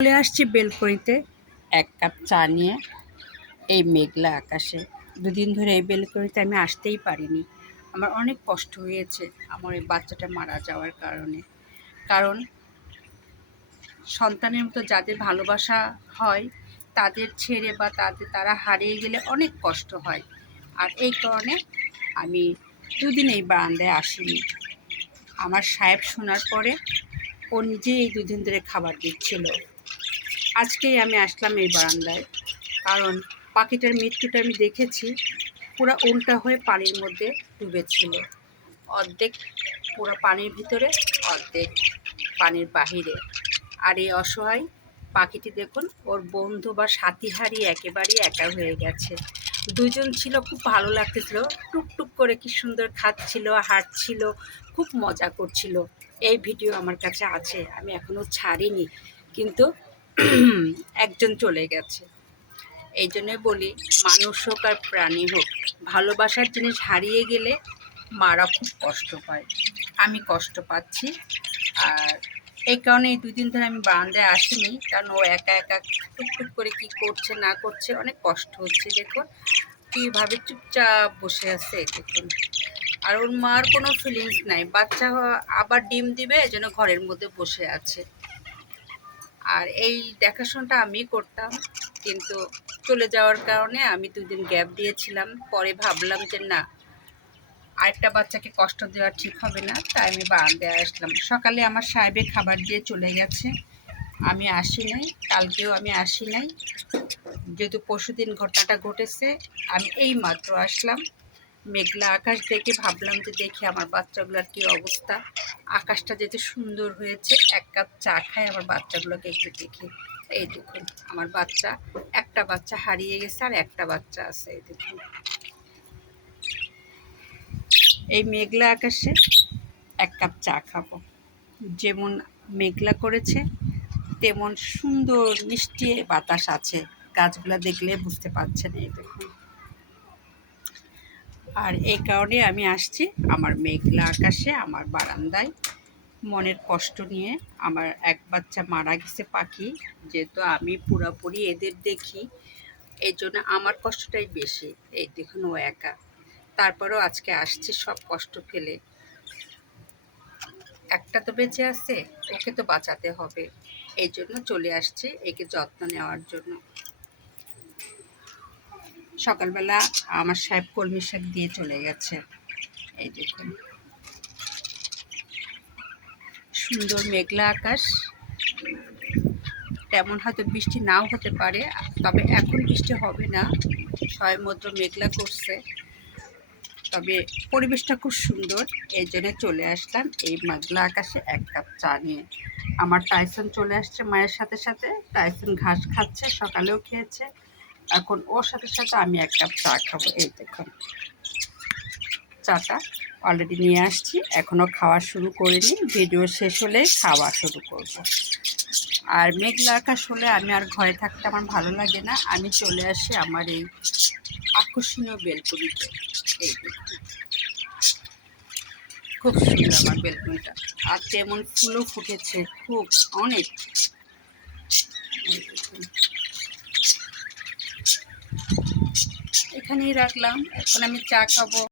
চলে আসছি বেলকনিতে এক কাপ চা নিয়ে। এই মেঘলা আকাশে দুদিন ধরে এই বেলকনিতে আমি আসতেই পারিনি। আমার অনেক কষ্ট হয়েছে আমার এই বাচ্চাটা মারা যাওয়ার কারণে। কারণ সন্তানের মতো যাদের ভালোবাসা হয় তাদের ছেড়ে বা তারা হারিয়ে গেলে অনেক কষ্ট হয়। আর এই কারণে আমি দুদিন এই বারান্দায় আসিনি। আমার সাহেব শোনার পরে ও নিজেই এই দুদিন ধরে খাবার দিচ্ছিল। আজকেই আমি আসলাম এই বারান্দায়, কারণ পাখিটার মৃত্যুটা আমি দেখেছি। পুরো উল্টা হয়ে পানির মধ্যে ডুবেছিল, অর্ধেক পুরো পানির ভিতরে, অর্ধেক পানির বাহিরে। আর এই অসহায় পাখিটি দেখুন, ওর বন্ধু বা সাথী হারিয়ে একেবারেই একা হয়ে গেছে। দুজন ছিল, খুব ভালো লাগতেছিল, টুকটুক করে কি সুন্দর খাচ্ছিল, হাঁটছিল, খুব মজা করছিল। এই ভিডিও আমার কাছে আছে, আমি এখনও ছাড়িনি, কিন্তু একজন চলে গেছে। এই জন্যে বলি, মানুষ হোক আর প্রাণী হোক, ভালোবাসার জিনিস হারিয়ে গেলে মারা খুব কষ্ট পায়। আমি কষ্ট পাচ্ছি। আর এই কারণে এই দুদিন ধরে আমি বারান্দায় আসিনি, কারণ ও একা একা টুকটুক করে কি করছে না করছে, অনেক কষ্ট হচ্ছে। দেখুন কীভাবে চুপচাপ বসে আছে, দেখুন। আর ওর মার কোনো ফিলিংস নাই, বাচ্চা আবার ডিম দিবে এজন্য ঘরের মধ্যে বসে আছে। আর এই দেখাশোনাটা আমি করতাম, কিন্তু চলে যাওয়ার কারণে আমি দুদিন গ্যাপ দিয়েছিলাম। পরে ভাবলাম যে না, আরেকটা বাচ্চাকে কষ্ট দেওয়া ঠিক হবে না, তাই আমি বারান্দায় আসলাম। সকালে আমার সাহেবে খাবার দিয়ে চলে গেছে, আমি আসি নাই, কালকেও আমি আসি নাই। যেহেতু পরশুদিন ঘটনাটা ঘটেছে, আমি এই মাত্র আসলাম। মেঘলা আকাশ দেখে ভাবলাম যে দেখি আমার বাচ্চাগুলোর কী অবস্থা। আকাশটা যেতে সুন্দর হয়েছে, এক কাপ চা খাই আমার বাচ্চাগুলোকে একটু দেখি। এই দেখুন আমার বাচ্চা, একটা বাচ্চা হারিয়ে গেছে আর একটা বাচ্চা আছে। এই দেখুন, এই মেঘলা আকাশে এক কাপ চা খাবো। যেমন মেঘলা করেছে তেমন সুন্দর মিষ্টি বাতাস আছে, গাছগুলো দেখলে বুঝতে পারছেন। এই দেখুন, আর এই কারণে আমি আসছি আমার মেঘলা আকাশে, আমার বারান্দায়, মনের কষ্ট নিয়ে। আমার এক বাচ্চা মারা গেছে পাখি, যেহেতু আমি পুরোপুরি এদের দেখি, এই জন্য আমার কষ্টটাই বেশি। এই দেখুন ও একা, তারপরেও আজকে আসছি সব কষ্ট ফেলে। একটা তো বেঁচে আছে, ওকে তো বাঁচাতে হবে, এই জন্য চলে আসছি একে যত্ন নেওয়ার জন্য। সকালবেলা আমার সাহেব কলমি শাক দিয়ে চলে গেছে। এই দেখুন সুন্দর মেঘলা আকাশ, তেমন হয়তো বৃষ্টি নাও হতে পারে, তবে এখন বৃষ্টি হবে না, সবেমাত্র মেঘলা করছে। তবে পরিবেশটা খুব সুন্দর, এই জন্য চলে আসলাম এই মেঘলা আকাশে এক কাপ চা নিয়ে। আমার টাইসন চলে আসছে মায়ের সাথে সাথে, টাইসন ঘাস খাচ্ছে, সকালেও খেয়েছে, এখন ওর সাথে সাথে আমি এক কাপ চা খাবো। এই দেখুন চাটা অলরেডি নিয়ে আসছি, এখনও খাওয়া শুরু করিনি, ভিডিও শেষ হলে খাওয়া শুরু করব। আর মেঘলা আকাশ হলে আমি আর ঘরে থাকতে আমার ভালো লাগে না, আমি চলে আসি আমার এই আকর্ষণীয় বেলকনিতে। এই দেখুন খুব সুন্দর আমার বেলকনিটা, আর তেমন ফুলও ফুটেছে খুব, অনেক। এখানেই রাখলাম, এখন আমি চা খাবো।